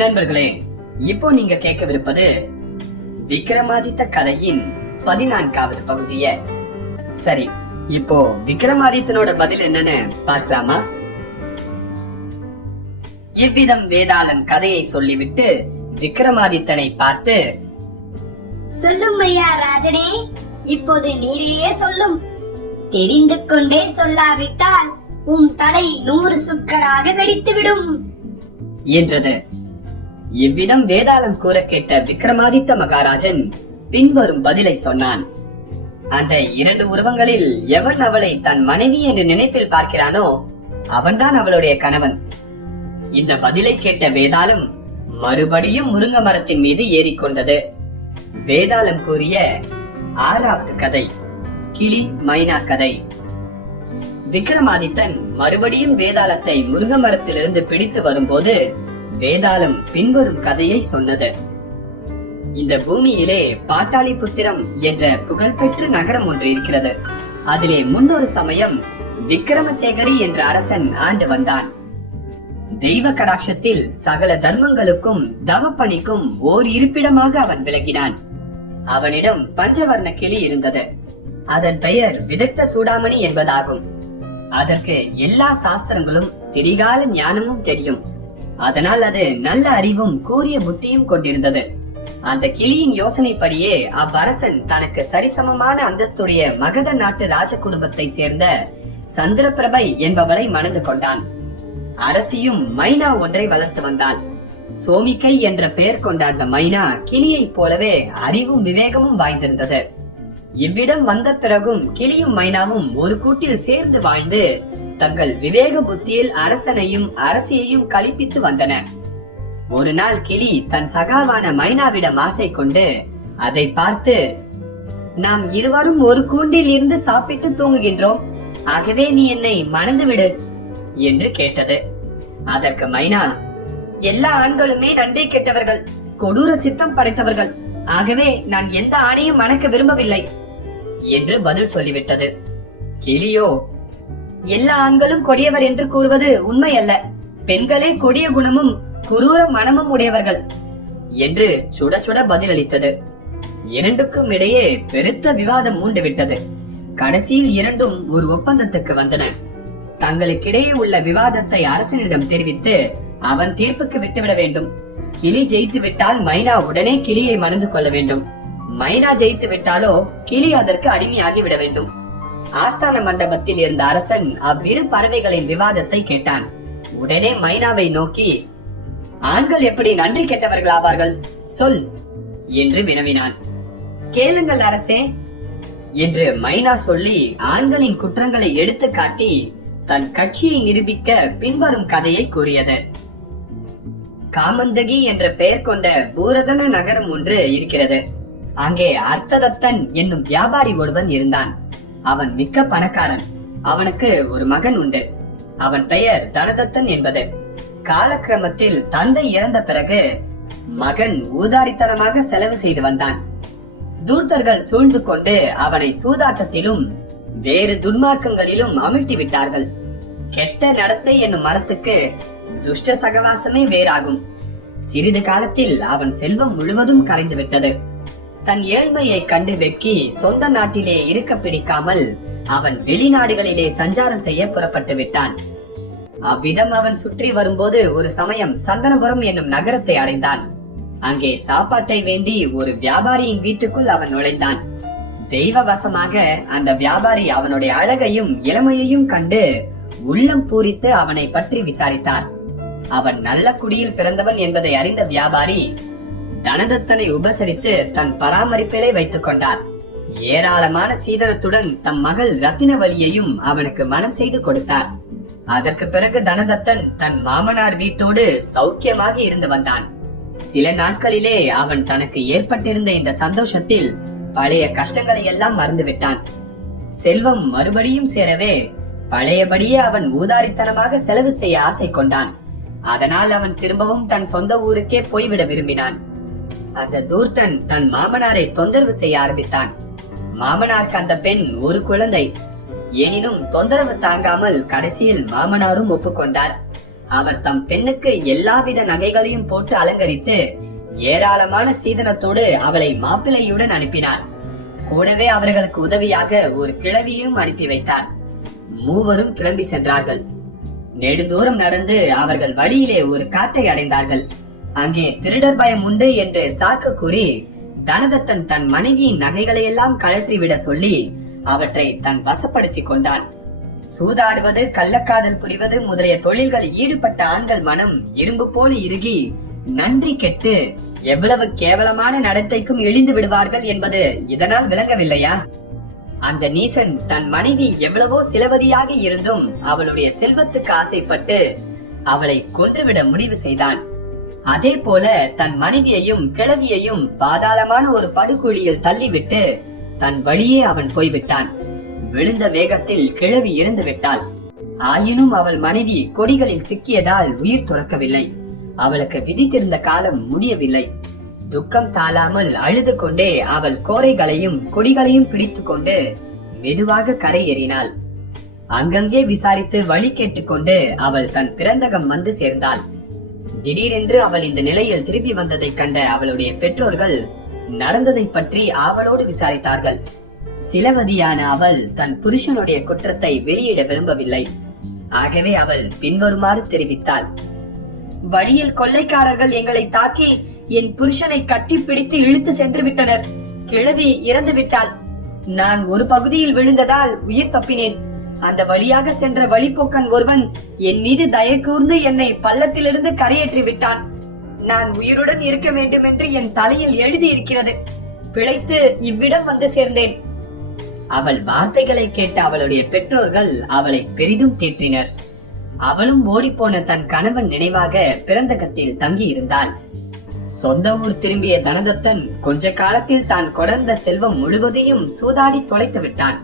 நண்பர்களே, இப்போ நீங்க கேட்கவிருப்பது விக்ரமாதித்த கதையின் 14வது பகுதிய. சரி, இப்போ விக்ரமாதித்தனோட பதில் என்னன்னு பார்க்கலாமா? இவ்விதம் வேதாளம் கதையை சொல்லிவிட்டு விக்ரமாதித்தனை பார்த்து, சொல்லும் ஐயா ராஜனே, இப்போது நீரே சொல்லும். தெரிந்து கொண்டே சொல்லாவிட்டால் உன் தலை 100 சுக்கராக வெடித்துவிடும் என்றது. இவ்விதம் வேதாளம் கூற கேட்ட விக்ரமாதித்த மகாராஜன் பின்வரும் பதிலை சொன்னான். அந்த 2 உருவங்களில் எவன் அவளை தன் மனைவி என்று நினைப்பில் பார்க்கிறானோ அவன்தான் அவளுடைய கணவன். இந்த பதிலை கேட்ட வேதாளம் மறுபடியும் முருங்க மரத்தின் மீது ஏறிக்கொண்டது. வேதாளம் கூறிய 6வது கதை, கிளி மைனா கதை. விக்ரமாதித்தன் மறுபடியும் வேதாளத்தை முருங்க மரத்திலிருந்து பிடித்து வரும்போது வேதாளம் பின்வரும் கதையை சொன்னது. இந்த பூமியிலே பாட்டாளிபுத்திரம் என்ற புகழ்பெற்ற நகரம் ஒன்று இருக்கிறது. அதிலே முன்னொரு சமயம் விக்ரமசேகரி என்ற அரசன் ஆண்டு வந்தான். தெய்வ கடாட்சத்தில் சகல தர்மங்களுக்கும் தவப்பணிக்கும் ஓர் இருப்பிடமாக அவன் விளங்கினான். அவனிடம் பஞ்சவர்ண கிளி இருந்தது. அதன் பெயர் விதக்த சூடாமணி என்பதாகும். அதற்கு எல்லா சாஸ்திரங்களும் திரிகால ஞானமும் தெரியும். அதனால் அது நல்ல அறிவும் கூரிய புத்தியும் கொண்டிருந்தது. அந்த கிளியின் யோசனைப்படியே அவ்வரசன் தனக்கு சரிசமமான அந்தஸ்துடைய மகத நாட்டு ராஜ குடும்பத்தை சேர்ந்த சந்திரபிரபை என்பவளை மணந்து கொண்டான். அரசியும் மைனா ஒன்றை வளர்த்து வந்தாள். சோமிக்கை என்ற பெயர் கொண்ட அந்த மைனா கிளியைப் போலவே அறிவும் விவேகமும் வாய்ந்திருந்தது. இவ்விடம் வந்த பிறகும் கிளியும் மைனாவும் ஒரு கூட்டில் சேர்ந்து வாழ்ந்து தங்கள் விவேக புத்தியில் அரசனையும் அரசியையும் கலிப்பித்து வந்தன. ஒரு நாள் கிளி தன் சகாவான மைனாவிடம் ஆசை கொண்டு அதை பார்த்து, நாம் இருவரும் ஒரு கூண்டில் இருந்து சாப்பிட்டு தூங்குகின்றோம், ஆகவே நீ என்னை மணந்து விடு என்று கேட்டது. அதற்கு மைனா, எல்லா ஆண்களுமே நன்றி கெட்டவர்கள், கொடூர சித்தம் படைத்தவர்கள், ஆகவே நான் எந்த ஆணையும் மணக்க விரும்பவில்லை என்று பதில் சொல்லிவிட்டது. கிளியோ, எல்லா ஆண்களும் கொடியவர் என்று கூறுவது உண்மை அல்ல, பெண்களே கொடிய குணமும் குரூர மனமும் உடையவர்கள் என்று சுட சுட பதிலளித்தது. இரண்டுக்கும் இடையே பெருத்த விவாதம் மூண்டுவிட்டது. கடைசியில் இரண்டும் ஒரு ஒப்பந்தத்துக்கு வந்தன. தங்களுக்கிடையே உள்ள விவாதத்தை அரசனிடம் தெரிவித்து அவன் தீர்ப்புக்கு விட்டுவிட வேண்டும். கிளி ஜெயித்து விட்டால் மைனா உடனே கிளியை மணந்து கொள்ள வேண்டும். மைனா ஜெயித்து விட்டாலோ கிளி அதற்கு அடிமையாகி விட வேண்டும். ஆஸ்தான மண்டபத்தில் இருந்த அரசன் அவ்விரு பறவைகளின் விவாதத்தை கேட்டான். உடனே மைனாவை நோக்கி, ஆண்கள் எப்படி நன்றி கெட்டவர்கள் ஆவார்கள், சொல் என்று வினவினான். கேளுங்கள் அரசே என்று மைனா சொல்லி ஆண்களின் குற்றங்களை எடுத்து காட்டி தன் கட்சியை நிரூபிக்க பின்வரும் கதையை கூறியது. காமந்தகி என்ற பெயர் கொண்ட பூரதன நகரம் ஒன்று இருக்கிறது. அங்கே அர்த்ததத்தன் என்னும் வியாபாரி ஒருவன் இருந்தான். அவன் மிக்க பணக்காரன். அவனுக்கு ஒரு மகன் உண்டு. அவன் பெயர் தனதத்தன் என்பது. காலக்கிரமத்தில் தந்தை இறந்த பிறகு மகன் ஊதாரித்தனமாக செலவு செய்து வந்தான். தூர்த்தர்கள் சூழ்ந்து கொண்டு அவனை சூதாட்டத்திலும் வேறு துன்மார்க்கங்களிலும் அமிழ்த்தி விட்டார்கள். கெட்ட நடத்தை என்னும் மரத்துக்கு துஷ்ட சகவாசமே வேறாகும். சிறிது காலத்தில் அவன் செல்வம் முழுவதும் கரைந்து விட்டது. தன் ஏழ்மையை கண்டு வெக்கி சொந்த நாட்டிலே இருக்க பிடிக்காமல் அவன் வெளிநாடுகளிலே சஞ்சாரம் செய்ய புறப்பட்டு விட்டான். அவ்விதம் அவன் சுற்றி வரும்போது ஒரு சமயம் சந்தனபுரம் என்னும் நகரத்தை அடைந்தான். அங்கே சாப்பாட்டை வேண்டி ஒரு வியாபாரியின் வீட்டுக்குள் அவன் நுழைந்தான். தெய்வ வசமாக அந்த வியாபாரி அவனுடைய அழகையும் இளமையையும் கண்டு உள்ளம் பூரித்து அவனை பற்றி விசாரித்தார். அவன் நல்ல குடியில் பிறந்தவன் என்பதை அறிந்த வியாபாரி தனதத்தனை உபசரித்து தன் பராமரிப்பிலே வைத்துக் கொண்டார். ஏராளமான சீதனத்துடன் தம் மகள் ரத்தினவலியையும் அவனுக்கு மனம் செய்து கொடுத்தார். அதற்கு பிறகு தனதத்தன் தன் மாமனார் வீட்டோடு சௌக்கியமாக இருந்து வந்தான். சில நாட்களிலே அவன் தனக்கு ஏற்பட்டிருந்த இந்த சந்தோஷத்தில் பழைய கஷ்டங்களை எல்லாம் மறந்துவிட்டான். செல்வம் மறுபடியும் சேரவே பழையபடியே அவன் ஊதாரித்தனமாக செலவு செய்ய ஆசை கொண்டான். அதனால் அவன் திரும்பவும் தன் சொந்த ஊருக்கே போய்விட விரும்பினான். அந்த தூர்த்தன் தன் மாமனாரை தொந்தரவு செய்ய ஆரம்பித்தான். மாமனாருக்கு அந்த பெண் ஒரு குழந்தை. எனினும் தொந்தரவு தாங்காமல் கடைசியில் மாமனாரும் ஒப்புக்கொண்டார். அவர் தம் பெண்ணுக்கு எல்லாவித நகைகளையும் போட்டு அலங்கரித்து ஏராளமான சீதனத்தோடு அவளை மாப்பிள்ளையுடன் அனுப்பினார். கூடவே அவர்களுக்கு உதவியாக ஒரு கிழவியும் அனுப்பி வைத்தார். மூவரும் கிளம்பி சென்றார்கள். நெடுந்தூரம் நடந்து அவர்கள் வழியிலே ஒரு காட்டை அடைந்தார்கள். அங்கே திருடர் பயம் உண்டு என்று சாக்கு கூறி தனதத்தன் தன் மனைவியின் நகைகளை எல்லாம் கழற்றிவிட சொல்லி அவற்றை தன் வசப்படுத்திக் கொண்டான். சூதாடுவது, கள்ளக்காதல் புரிவது முதலிய தொழில்களில் ஈடுபட்ட ஆண்கள் மனம் இரும்பு போல இறுகி நன்றி கெட்டு எவ்வளவு கேவலமான நடத்தைக்கும் இழிந்து விடுவார்கள் என்பது இதனால் விளங்கவில்லையா? அந்த நீசன் தன் மனைவி எவ்வளவோ சிலவதியாக இருந்தும் அவளுடைய செல்வத்துக்கு ஆசைப்பட்டு அவளை கொன்றுவிட முடிவு செய்தான். அதே போல தன் மனைவியையும் கிழவியையும் பாதாளமான ஒரு படுகுழியில் தள்ளிவிட்டு தன் வழியே அவன் போய்விட்டான். விழுந்த வேகத்தில் கிழவி இறந்து விட்டாள். ஆயினும் அவள் மனைவி கொடிகளில் சிக்கியதால் உயிர் துறக்கவில்லை. அவளுக்கு விதித்திருந்த காலம் முடியவில்லை. துக்கம் தாழாமல் அழுது கொண்டே அவள் கோரைகளையும் கொடிகளையும் பிடித்துக் கொண்டு மெதுவாக கரை ஏறினாள். அங்கங்கே விசாரித்து வழி கேட்டுக்கொண்டு அவள் தன் பிறந்தகம் வந்து சேர்ந்தாள். திடீரென்று அவள் இந்த நிலையில் திரும்பி வந்ததை கண்ட அவளுடைய பெற்றோர்கள் நடந்ததை பற்றி ஆவலோடு விசாரித்தார்கள். சிலவதியான அவள் தன் புருஷனுடைய குற்றத்தை வெளியிட விரும்பவில்லை. ஆகவே அவள் பின்வருமாறு தெரிவித்தாள். வழியில் கொள்ளைக்காரர்கள் எங்களை தாக்கி என் புருஷனை கட்டி பிடித்து இழுத்து சென்று விட்டனர். கிழவி இறந்து விட்டாள். நான் ஒரு பகுதியில் விழுந்ததால் உயிர் தப்பினேன். அந்த வழியாக சென்ற வழிப்போக்கன் ஒருவன் என் மீது தயை கூர்ந்து என்னை பள்ளத்திலிருந்து கரையேற்றி விட்டான். நான் உயிருடன் இருக்க வேண்டும் என்று என் தலையில் எழுதி இருக்கிறது. பிழைத்து இவ்விடம் வந்து சேர்ந்தேன். அவள் வார்த்தைகளை கேட்ட அவளுடைய பெற்றோர்கள் அவளை பெரிதும் தேற்றினர். அவளும் ஓடிப்போன தன் கணவன் நினைவாக பிறந்தகத்தில் தங்கி இருந்தாள். சொந்த ஊர் திரும்பிய தனதத்தன் கொஞ்ச காலத்தில் தான் கொடர்ந்த செல்வம் முழுவதையும் சூதாடி தொலைத்து விட்டான்.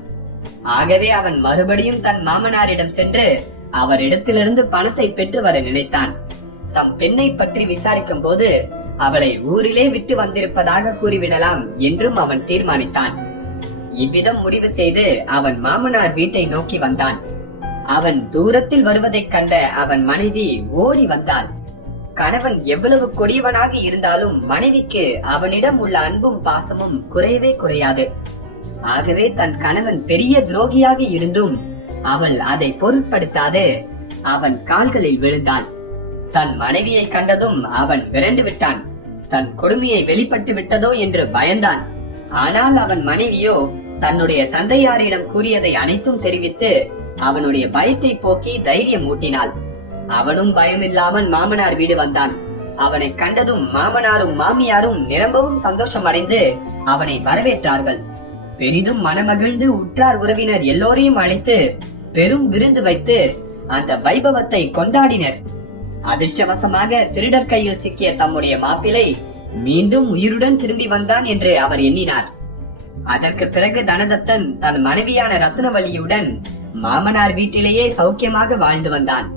ஆகவே அவன் மறுபடியும் தன் மாமனாரிடம் சென்று அவரிடத்திலிருந்து பணத்தை பெற்று வர நினைத்தான். தம் பெண்ணை பற்றி விசாரிக்கும் போது அவளை ஊரிலே விட்டு வந்திருப்பதாக கூறிவிடலாம் என்றும் அவன் தீர்மானித்தான். இவ்விதம் முடிவு செய்து அவன் மாமனார் வீட்டை நோக்கி வந்தான். அவன் தூரத்தில் வருவதைக் கண்ட அவன் மனைவி ஓடி வந்தாள். கணவன் எவ்வளவு கொடியவனாக இருந்தாலும் மனைவிக்கு அவனிடம் உள்ள அன்பும் பாசமும் குறையவே குறையாது. ஆகவே தன் கணவன் பெரிய துரோகியாக இருந்தும் அவள் அதை பொருட்படுத்தாது அவன் கால்களில் விழுந்தாள். தன் மனைவியை கண்டதும் அவன் விரண்டு விட்டான். தன் கொடுமையை வெளிப்பட்டு விட்டதோ என்று பயந்தான். ஆனால் அவன் மனைவியோ தன்னுடைய தந்தையாரிடம் கூறியதை அனைத்தும் தெரிவித்து அவனுடைய பயத்தை போக்கி தைரியம் ஊட்டினாள். அவனும் பயமில்லாமல் மாமனார் வீடு வந்தான். அவனை கண்டதும் மாமனாரும் மாமியாரும் நிரம்பவும் சந்தோஷம் அடைந்து அவனை வரவேற்றார்கள். பெரிதும் மனமகிழ்ந்து உற்றார் உறவினர் எல்லோரையும் அழைத்து பெரும் விருந்து வைத்து அந்த வைபவத்தை கொண்டாடினர். அதிர்ஷ்டவசமாக திருடர் கையில் சிக்கிய தம்முடைய மாப்பிளை மீண்டும் உயிருடன் திரும்பி வந்தான் என்று அவர் எண்ணினார். அதற்கு பிறகு தனதத்தன் தன் மனைவியான ரத்னவல்லியுடன் மாமனார் வீட்டிலேயே சௌக்கியமாக வாழ்ந்து வந்தான்.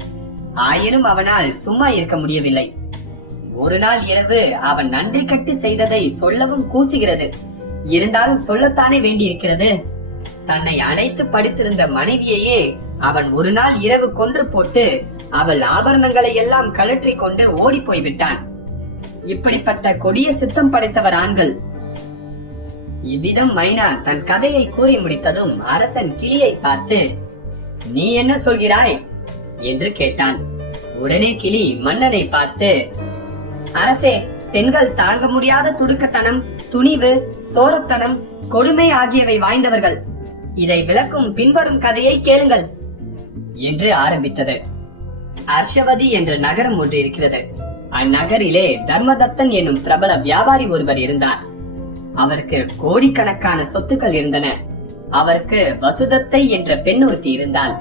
ஆயினும் அவனால் சும்மா இருக்க முடியவில்லை. ஒரு நாள் இரவு அவன் நன்றி கட்டு செய்ததை சொல்லவும் கூசுகிறது. இருந்தாலும் சொல்லத்தானே வேண்டியிருக்கிறது. தன்னை அணைத்து படுத்திருந்த மனைவியையே அவன் ஒரு நாள் இரவு கொன்று போட்டு அவள் ஆபரணங்களை எல்லாம் கழற்றி கொண்டு ஓடி போய்விட்டான். இப்படிப்பட்ட கொடிய சித்தம் படைத்தவர் ஆண்கள். இவ்விதம் மைனா தன் கதையை கூறி முடித்ததும் அரசன் கிளியை பார்த்து, நீ என்ன சொல்கிறாய் என்று கேட்டான். உடனே கிளி மன்னனை பார்த்து, அரசே, பெண்கள் தாங்க முடியாத துடுக்கத்தனம், துணிவு, சோரத்தனம், கொடுமை ஆகியவை வாய்ந்தவர்கள். இதை விளக்கும் பின்வரும் கதையை கேளுங்கள் என்று ஆரம்பித்தது. ஹர்ஷவதி என்ற நகரம் ஒன்று இருக்கிறது. அந்நகரிலே தர்மதத்தன் என்னும் பிரபல வியாபாரி ஒருவர் இருந்தார். அவருக்கு கோடிக்கணக்கான சொத்துக்கள் இருந்தன. அவருக்கு வசுதத்தை என்ற பெண் ஒருத்தி இருந்தாள்.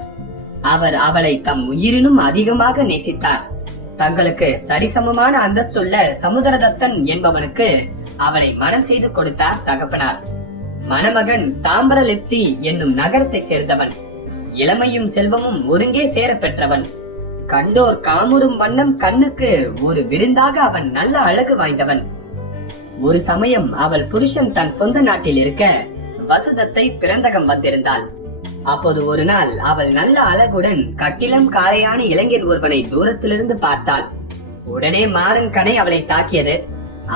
அவர் அவளை தம் உயிரினும் அதிகமாக நேசித்தார். தங்களுக்கு சரிசமமான அந்தஸ்துள்ள சமுதரதத்தன் என்பவனுக்கு அவளை மனம் செய்து கொடுத்தார் தகப்பனார். மணமகன் தாம்பரலிப்தி என்னும் நகரத்தை சேர்ந்தவன். இளமையும் செல்வமும் ஒருங்கே சேர பெற்றவன். கண்டோர் காமுறும் வண்ணம் கண்ணுக்கு ஒரு விருந்தாக அவன் நல்ல அழகு வாய்ந்தவன். ஒரு சமயம் அவள் புருஷன் தன் சொந்த நாட்டில் இருக்க வசுதத்தை பிறந்தகம் வந்திருந்தாள். அப்போது ஒரு நாள் அவள் நல்ல அழகுடன் கட்டிலம் காளையான இளைஞன் ஒருவனை தூரத்திலிருந்து பார்த்தாள். உடனே மாறன் கணை அவளை தாக்கியது.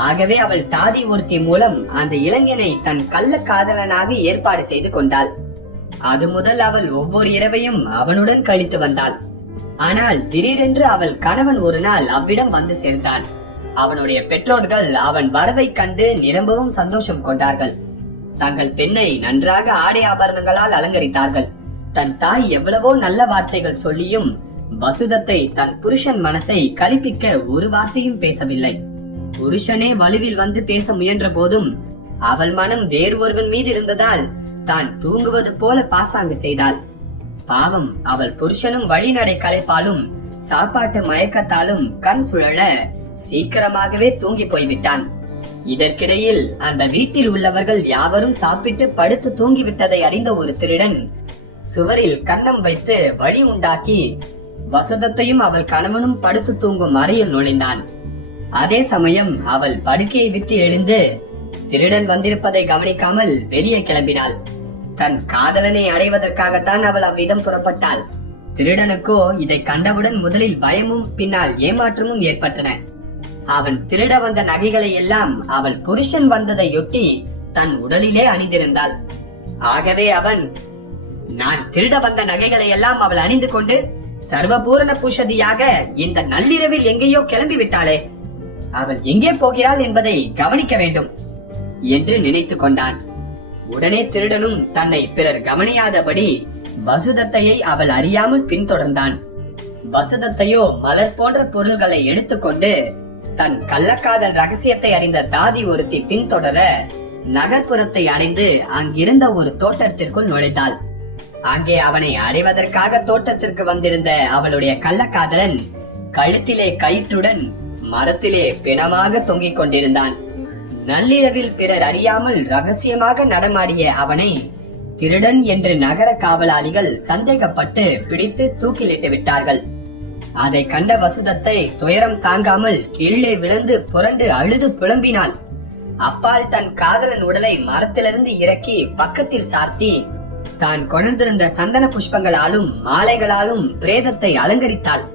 ஆகவே அவள் தாதி ஒருத்தி மூலம் அந்த இளைஞனை தன் கள்ள காதலனாக ஏற்பாடு செய்து கொண்டாள். அது முதல் அவள் ஒவ்வொரு இரவையும் அவனுடன் கழித்து வந்தாள். ஆனால் திடீரென்று அவள் கணவன் ஒரு நாள் அவ்விடம் வந்து சேர்ந்தான். அவனுடைய பெற்றோர்கள் அவன் வரவை கண்டு நிரம்பவும் சந்தோஷம் கொண்டார்கள். தங்கள் பெண்ணை நன்றாக ஆடை ஆபரணங்களால் அலங்கரித்தார்கள். தன் தாய் எவ்வளவோ நல்ல வார்த்தைகள் சொல்லியும் வசுதத்தை தன் புருஷன் மனசை கலிப்பிக்க ஒரு வார்த்தையும் பேசவில்லை. புருஷனே வலுவில் வந்து பேச முயன்ற போதும் அவள் மனம் வேறு ஒருவன் மீது இருந்ததால் தான் தூங்குவது போல பாசாங்கு செய்தாள். பாவம், அவள் புருஷனும் வழிநடை களைப்பாலும் சாப்பாட்டு மயக்கத்தாலும் கண் சுழல சீக்கிரமாகவே தூங்கி போய்விட்டான். இதற்கிடையில் அந்த வீட்டில் உள்ளவர்கள் யாவரும் சாப்பிட்டு படுத்து தூங்கிவிட்டதை அறிந்த ஒரு திருடன் சுவரில் கன்னம் வைத்து வழி உண்டாக்கி வசுதத்தையும் அவள் கணவனும் படுத்து தூங்கும் அறையில் நுழைந்தான். அதே சமயம் அவள் படுக்கையை விட்டு எழுந்து திருடன் வந்திருப்பதை கவனிக்காமல் வெளியே கிளம்பினாள். தன் காதலனை அடைவதற்காகத்தான் அவள் அவ்விதம் புறப்பட்டாள். திருடனுக்கோ இதை கண்டவுடன் முதலில் பயமும் பின்னால் ஏமாற்றமும் ஏற்பட்டன. அவன் திருட வந்த நகைகளை எல்லாம் அவள் புருஷன் வந்ததையொட்டி தன் உடலிலே அணிந்திருந்தாள். ஆகவே அவன், நான் திருட வந்த நகைகளை எல்லாம் அவள் அணிந்து கொண்டு சர்வபூரண பூஷதியாக இந்த நள்ளிரவில் எங்கேயோ கிளம்பி விட்டாளே, அவள் எங்கே போகிறாள் என்பதை கவனிக்க வேண்டும் என்று நினைத்து கொண்டான். உடனே திருடனும் தன்னை பிறர் கவனியாதபடி வசுதத்தையை அவள் அறியாமல் பின்தொடர்ந்தான். வசுதத்தையோ மலர் போன்ற பொருள்களை எடுத்துக்கொண்டு தன் கள்ளக்காதல் ரகசியத்தை அறிந்த தாதி ஒருத்தி பின்தொடர நகர்ப்புறத்தை அடைந்து அங்கிருந்த ஒரு தோட்டத்திற்குள் நுழைந்தாள். அங்கே அவனை அடைவதற்காக தோட்டத்திற்கு வந்திருந்த அவளுடைய கள்ளக்காதலன் கழுத்திலே கயிற்றுடன் மரத்திலே பிணமாக தொங்கிக் கொண்டிருந்தான். நள்ளிரவில் பிறர் அறியாமல் ரகசியமாக நடமாடிய அவனை திருடன் என்று நகர காவலாளிகள் சந்தேகப்பட்டு பிடித்து தூக்கிலிட்டு விட்டார்கள். அதை கண்ட வசுதத்தை துயரம் தாங்காமல் கீழே விழுந்து புரண்டு அழுது புலம்பினாள். அப்பால் தன் காதலன் உடலை மரத்திலிருந்து இறக்கி பக்கத்தில் சார்த்தி தான் கொண்டிருந்த சந்தன புஷ்பங்களாலும் மாலைகளாலும் பிரேதத்தை அலங்கரித்தாள்.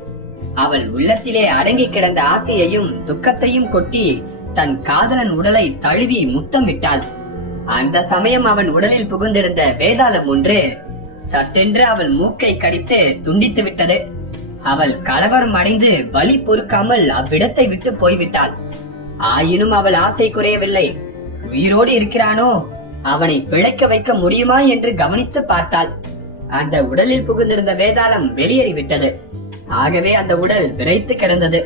அவள் உள்ளத்திலே அடங்கி கிடந்த ஆசையையும் துக்கத்தையும் கொட்டி தன் காதலன் உடலை தழுவி முத்தமிட்டாள். அந்த சமயம் அவன் உடலில் புகுந்திருந்த வேதாளம் ஒன்று சட்டென்று அவள் மூக்கை கடித்து துண்டித்து விட்டது. அவள் கலவரம் அடைந்து வலி பொறுக்காமல் அவ்விடத்தை விட்டு போய்விட்டாள். ஆயினும் அவள் ஆசை குறையவில்லை. உயிரோடு இருக்கிறானோ, அவனை பிழைக்க வைக்க முடியுமா என்று கவனித்து பார்த்தாள். அந்த உடலில் புகுந்திருந்த வேதாளம் வெளியேறிவிட்டது. ஆகவே அந்த உடல் விரைத்து கிடந்தது.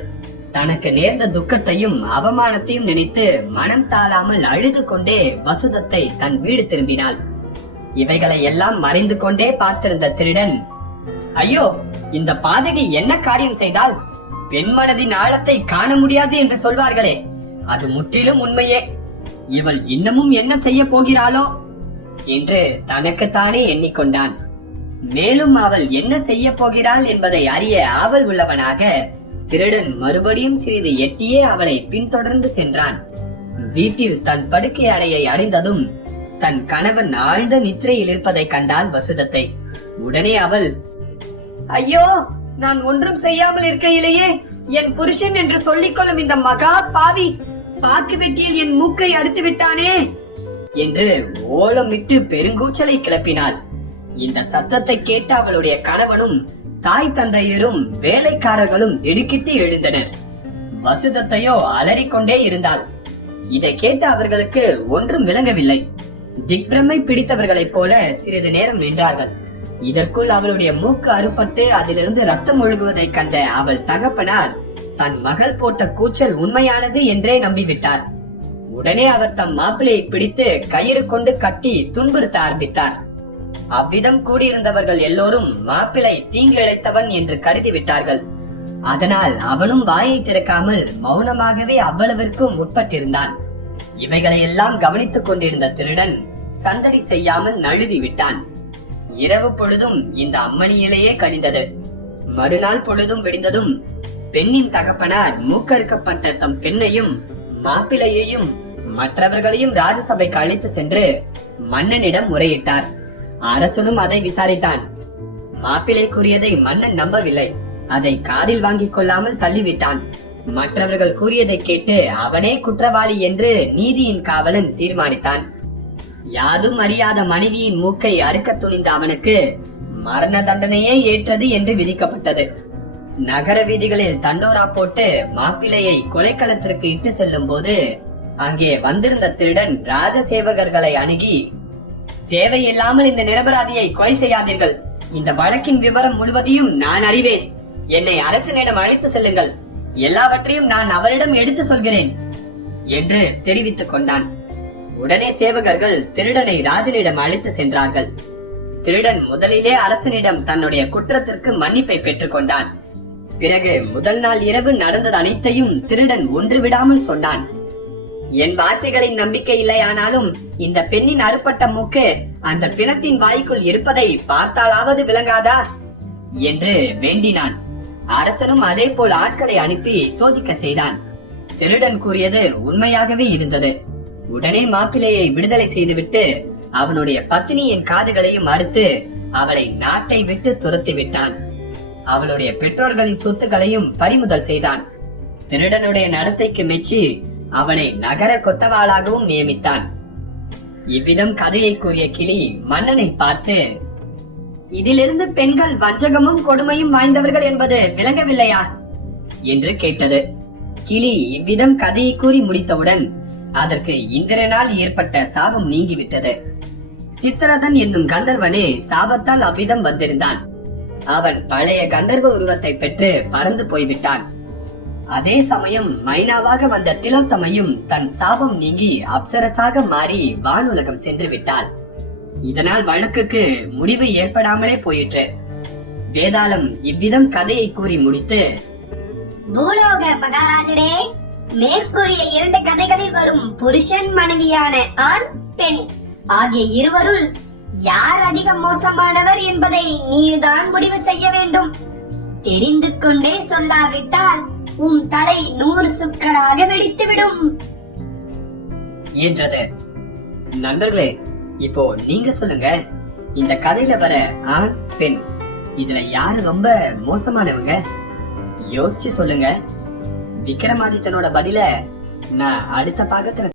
தனக்கு நேர்ந்த துக்கத்தையும் அவமானத்தையும் நினைத்து மனம் தாழாமல் அழுது கொண்டே வசுதத்தை தன் வீடு திரும்பினாள். இவைகளை எல்லாம் மறைந்து கொண்டே பார்த்திருந்த திருடன், ஐயோ, இந்த பாதகி என்ன காரியம் செய்தால்? பெண் மனதின் ஆழத்தை காண முடியாது என்று சொல்வார்களே, அது முற்றிலும் உண்மையே. இவள் இன்னமும் என்ன செய்ய போகிறாளோ என்று தனக்குத்தானே எண்ணிக்கொண்டான். மேலும் அவள் என்ன செய்ய போகிறாள் என்பதை அறிய ஆவல் உள்ளவனாக திருடன் மறுபடியும் சிறிது எட்டியே அவளை பின்தொடர்ந்து சென்றான். வீட்டில் தன் படுக்கை அறையை அடைந்ததும் தன் கணவன் ஆழ்ந்த நித்திரையில் இருப்பதை கண்டாள் வசுதத்தை. உடனே அவள், ஐயோ, நான் ஒன்றும் செய்யாமல் இருக்கையிலேயே என் புருஷன் என்று சொல்லிக்கொள்ளும் இந்த மகா பாவி பாக்கு வெட்டியில் என் மூக்கை அறுத்து விட்டானே என்று ஓலமிட்டு பெருங்கூச்சலை கிளப்பினாள். இந்த சத்தத்தை கேட்ட அவளுடைய கணவனும் தாய் தந்தையரும் வேலைக்காரர்களும் திடுக்கிட்டு எழுந்தனர். வசுதத்தையோ அலறிக்கொண்டே இருந்தாள். இதை கேட்ட அவர்களுக்கு ஒன்றும் விளங்கவில்லை. திக்பிரமை பிடித்தவர்களைப் போல சிறிது நேரம் நின்றார்கள். இதற்குள் அவளுடைய மூக்கு அறுபட்டு அதிலிருந்து ரத்தம் ஒழுகுவதை கண்ட அவள் தகப்பனார் தன் மகள் போட்ட கூச்சல் உண்மையானது என்றே நம்பிவிட்டார். உடனே அவர் தம் மாப்பிளையை பிடித்து கயிறு கொண்டு கட்டி துன்புறுத்த ஆரம்பித்தார். அவ்விதம் கூடியிருந்தவர்கள் எல்லோரும் மாப்பிளை தீங்கு இழைத்தவன் என்று கருதி விட்டார்கள். அதனால் அவனும் வாயை திறக்காமல் மௌனமாகவே அவ்வளவிற்கும் உட்பட்டிருந்தான். இவைகளை எல்லாம் கவனித்துக் கொண்டிருந்த திருடன் சந்தடி செய்யாமல் நழுவி விட்டான். இரவு பொழுதும் இந்த அம்மணியிலேயே கழிந்தது. மறுநாள் பொழுதும் விடிந்ததும் பெண்ணின் தகப்பனார் மூக்கறுக்கப்பட்ட தம் பெண்ணையும் மாப்பிளையையும் மற்றவர்களையும் ராஜசபைக்கு அழைத்து சென்று மன்னனிடம் முறையிட்டார். அரசனும் அதை விசாரித்தான். மாப்பிள்ளை கூறியதை மன்னன் நம்பவில்லை. அதை காதில் வாங்கிக் கொள்ளாமல் தள்ளிவிட்டான். மற்றவர்கள் கூறியதை கேட்டு அவனே குற்றவாளி என்று நீதியின் காவலன் தீர்மானித்தான். யாதும் அறியாத மனைவியின் மூக்கை அறுக்க துணிந்த அவனுக்கு மரண தண்டனையே ஏற்றது என்று விதிக்கப்பட்டது. நகர வீதிகளில் தண்டோரா போட்டு மாப்பிள்ளையை கொலைக்களத்திற்கு இட்டு செல்லும் போது அங்கே வந்திருந்த திருடன் ராஜசேவகர்களை அணுகி, தேவையில்லாமல் இந்த நிரபராதியை கொலை செய்யாதீர்கள். இந்த வழக்கின் விவரம் முழுவதையும் நான் அறிவேன். என்னை அரசனிடம் அழைத்து செல்லுங்கள். எல்லாவற்றையும் நான் அவரிடம் எடுத்து சொல்கிறேன் என்று தெரிவித்துக் கொண்டான். உடனே சேவகர்கள் திருடனை ராஜனிடம் அழைத்து சென்றார்கள். திருடன் முதலிலே அரசனிடம் தன்னுடைய குற்றத்திற்கு மன்னிப்பை பெற்றுக் கொண்டான். பிறகு முதல் நாள் இரவு நடந்தது அனைத்தையும் திருடன் ஒன்று விடாமல் சொன்னான். என் வார்த்தைகளின் நம்பிக்கை இல்லையானாலும் இந்த பெண்ணின் அறுபட்ட மூக்கு அந்த பிணத்தின் வாய்க்குள் இருப்பதை பார்த்தாலாவது விளங்காதா என்று வேண்டினான். அரசனும் அதே போல் ஆட்களை அனுப்பி சோதிக்க செய்தான். திருடன் கூறியது உண்மையாகவே இருந்தது. உடனே மாப்பிள்ளையை விடுதலை செய்துவிட்டு அவனுடைய பத்தினியின் காதுகளையும் அறுத்து அவளை நாட்டை விட்டு துரத்தி விட்டான். அவளுடைய பெற்றோர்களின் சொத்துக்களையும் பறிமுதல் செய்தான். திருடனுடைய நடத்தைக்கு மெச்சி அவனை நகர கொத்தவாளாகவும் நியமித்தான். இவ்விதம் கதையை கூறிய கிளி மன்னனை பார்த்து, இதிலிருந்து பெண்கள் வஞ்சகமும் கொடுமையும் வாய்ந்தவர்கள் என்பது விளங்கவில்லையா என்று கேட்டது. கிளி இவ்விதம் கதையை கூறி முடித்தவுடன் அதற்கு இந்திரனால் ஏற்பட்ட சாபம் நீங்கிவிட்டது. சித்திரதன் என்னும் கந்தர்வனே சாபத்தால் அவ்விதம் வந்திருந்தான். அவன் பழைய கந்தர்வ உருவத்தை பெற்று பறந்து போய்விட்டான். அதே சமயம் மைனாவாக வந்த திலோத்தமையும் தன் சாபம் நீங்கி அப்சரசாக மாறி வானுலகம் சென்று விட்டாள். இதனால் வழக்குக்கு முடிவு ஏற்படாமலே போயிற்று. வேதாளம் இவ்விதம் கதையை கூறி முடித்து, பூலோக மகாராஜனே, மேற்கூறிய 2 கதைகளில் வரும் புருஷன் மனைவியான ஆண் பெண் ஆகிய இருவருள் யார் அதிக மோசமானவர் என்பதை நீதான் முடிவு செய்ய வேண்டும். தெரிந்து கொண்டே சொல்லாவிட்டால் உன் தலை 100 சுக்களாக வெடித்துவிடும் என்றது. நண்பர்களே, இப்போ நீங்க சொல்லுங்க, இந்த கதையில வர ஆண் பெண் இதுல யாரு ரொம்ப மோசமானவங்க? யோசிச்சு சொல்லுங்க. விக்ரமாதித்தனோட பதில நான் அடுத்த பாகத்துல